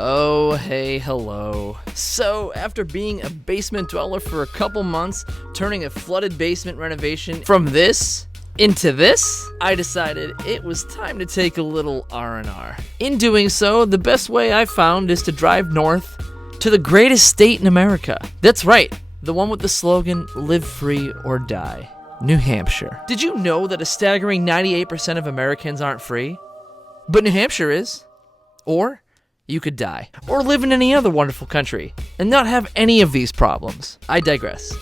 Oh, hey, hello. So, after being a basement dweller for a couple months, turning a flooded basement renovation from this into this, I decided it was time to take a little R&R. In doing so, the best way I found is to drive north to the greatest state in America. That's right, the one with the slogan, live free or die. New Hampshire. Did you know that a staggering 98% of Americans aren't free? But New Hampshire is. Or you could die. Or live in any other wonderful country and not have any of these problems. I digress.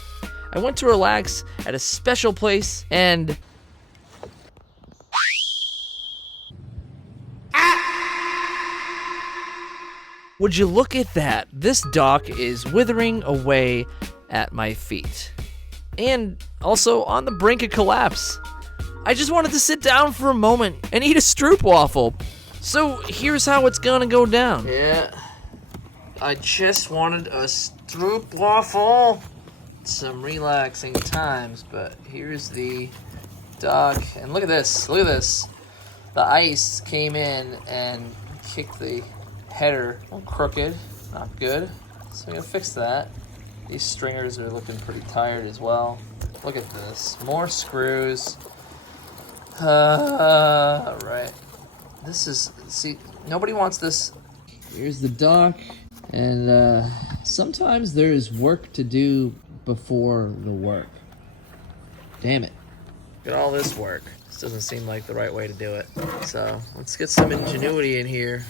I went to relax at a special place and... Would you look at that? This dock is withering away at my feet. And also on the brink of collapse. I just wanted to sit down for a moment and eat a stroopwafel. So here's how it's gonna go down. Yeah, I just wanted a stroopwafel. Some relaxing times, but here's the dock. And look at this, look at this. The ice came in and kicked the header all crooked, not good. So we gotta fix that. These stringers are looking pretty tired as well. Look at this, more screws. Right. This is, see, nobody wants this. Here's the dock, and sometimes there is work to do before the work. Damn it. Look at all this work. This doesn't seem like the right way to do it. So, let's get some ingenuity in here.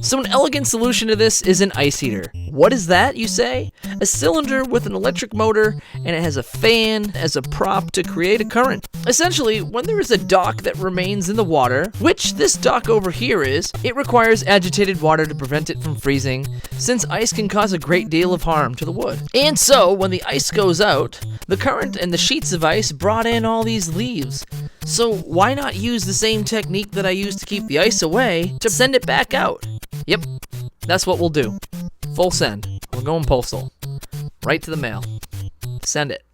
So an elegant solution to this is an ice heater. What is that, you say? A cylinder with an electric motor, and it has a fan as a prop to create a current. Essentially, when there is a dock that remains in the water, which this dock over here is, it requires agitated water to prevent it from freezing, since ice can cause a great deal of harm to the wood. And so, when the ice goes out, the current and the sheets of ice brought in all these leaves. So why not use the same technique that I used to keep the ice away to send it back out? Yep, that's what we'll do. Full send. We're going postal. Right to the mail. Send it.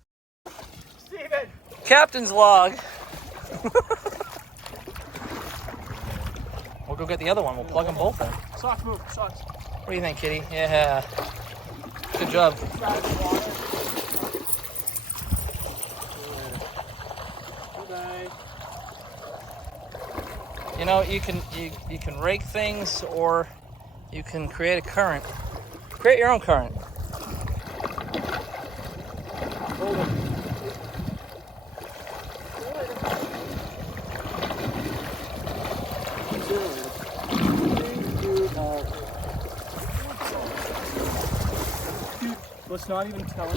Steven! Captain's log. We'll go get the other one. We'll plug them both in. Socks move, socks. What do you think, Kitty? Yeah. Good job. You know, you can rake things, or you can create a current. Create your own current. Let's not even tell him.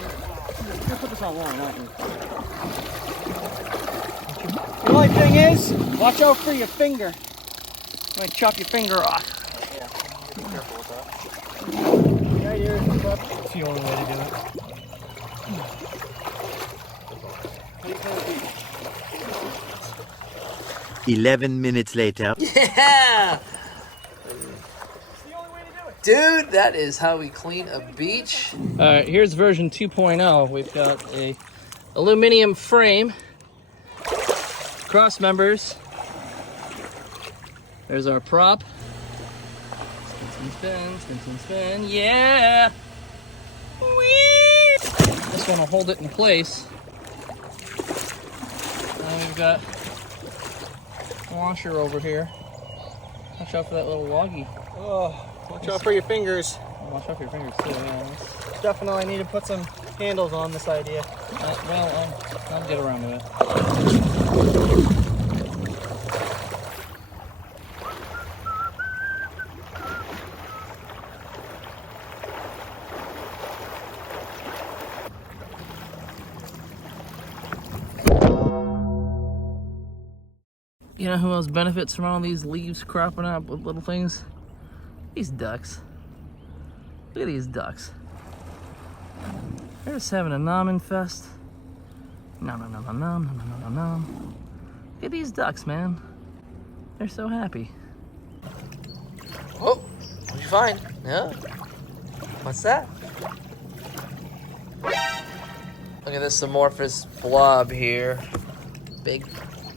You're gonna put this online, aren't you? The only thing is, watch out for your finger. You might chop your finger off. Yeah, be careful with that. Yeah, it's the only way to do it. How you gonna be? 11 minutes later. Yeah! It's the only way to do it. Dude, that is how we clean a beach. Alright, here's version 2.0. We've got a aluminum frame, cross members. There's our prop. Spin, spin, spin, spin. Yeah! Whee! This one will hold it in place. And we've got a launcher over here. Watch out for that little loggy. Oh, watch out for your fingers. Watch out for your fingers too, yeah. Definitely need to put some handles on this idea. I'll get around to it. You know who else benefits from all these leaves cropping up with little things? These ducks. Look at these ducks. They're just having a nom infest. Nom nom nom nom nom nom nom nom nom. Look at these ducks, man. They're so happy. Oh, what'd you find? Yeah. What's that? Look at this amorphous blob here. Big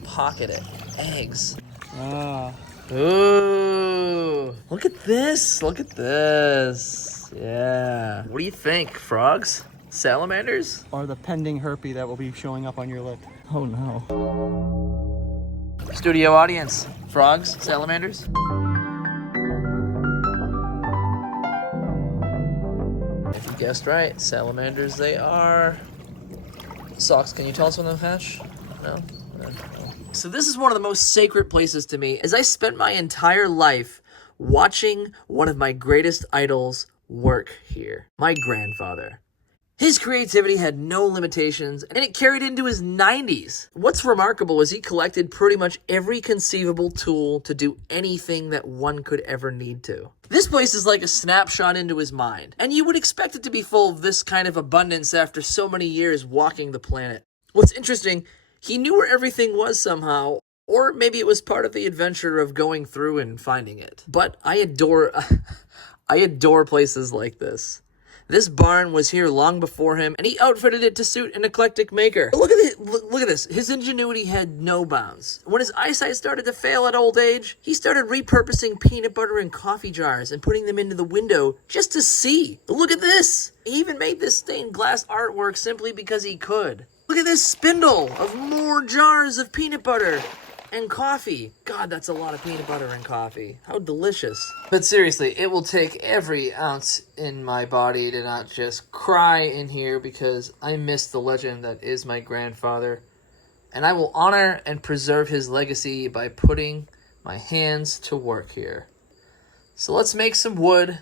pocketed eggs. Ah, Ooh, look at this. Look at this. Yeah. What do you think? Frogs? Salamanders? Or the pending herpy that will be showing up on your lip. Oh no. Studio audience. Frogs? Salamanders? If you guessed right, salamanders they are. Socks, can you tell us when they'll hatch? No? So this is one of the most sacred places to me, as I spent my entire life watching one of my greatest idols work here. My grandfather. His creativity had no limitations, and it carried into his 90s. What's remarkable is he collected pretty much every conceivable tool to do anything that one could ever need to. This place is like a snapshot into his mind, and you would expect it to be full of this kind of abundance after so many years walking the planet. What's interesting, he knew where everything was somehow, or maybe it was part of the adventure of going through and finding it. But I adore places like this. This barn was here long before him, and he outfitted it to suit an eclectic maker. Look at it. Look at this. His ingenuity had no bounds. When his eyesight started to fail at old age, he started repurposing peanut butter and coffee jars and putting them into the window just to see. Look at this. He even made this stained glass artwork simply because he could. Look at this spindle of more jars of peanut butter and coffee. God, that's a lot of peanut butter and coffee. How delicious. But seriously, it will take every ounce in my body to not just cry in here because I miss the legend that is my grandfather. And I will honor and preserve his legacy by putting my hands to work here. So let's make some wood.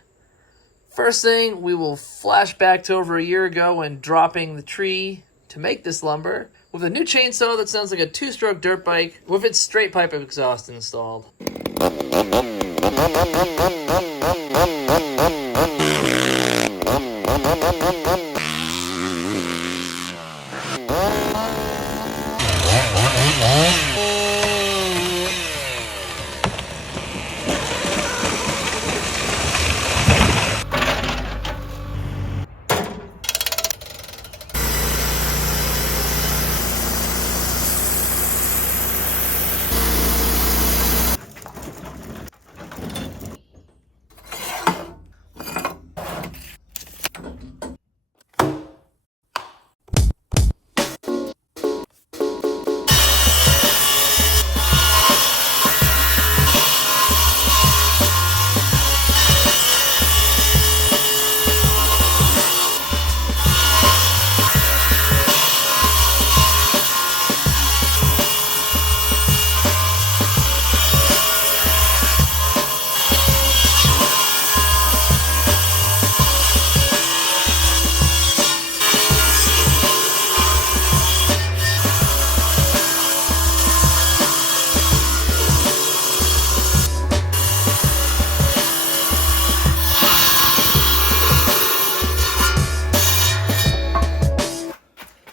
First thing, we will flash back to over a year ago when dropping the tree to make this lumber with a new chainsaw that sounds like a two-stroke dirt bike with its straight pipe exhaust installed.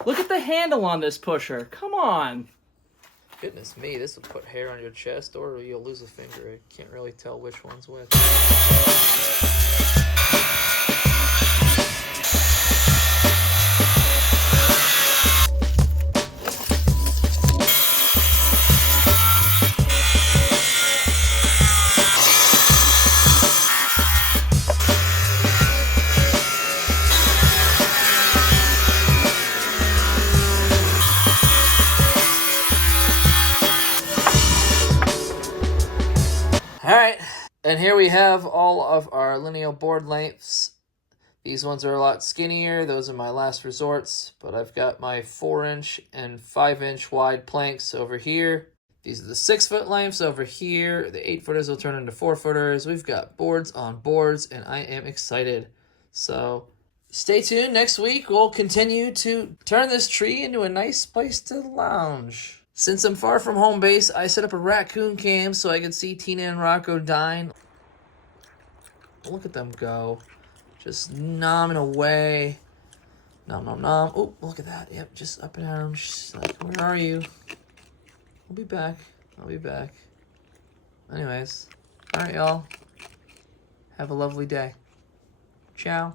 Look at the handle on this pusher. Come on. Goodness me, this will put hair on your chest or you'll lose a finger. I can't really tell which one's which. Alright, and here we have all of our lineal board lengths. These ones are a lot skinnier. Those are my last resorts, but I've got my 4-inch and 5-inch wide planks over here. These are the 6-foot lengths over here. The 8-footers will turn into 4-footers. We've got boards on boards, and I am excited. So stay tuned. Next week, we'll continue to turn this tree into a nice place to lounge. Since I'm far from home base, I set up a raccoon cam so I could see Tina and Rocco dine. Look at them go. Just nomming away. Nom, nom, nom. Oh, look at that. Yep, just up and at them. She's like, where are you? I'll be back. I'll be back. Anyways. All right, y'all. Have a lovely day. Ciao.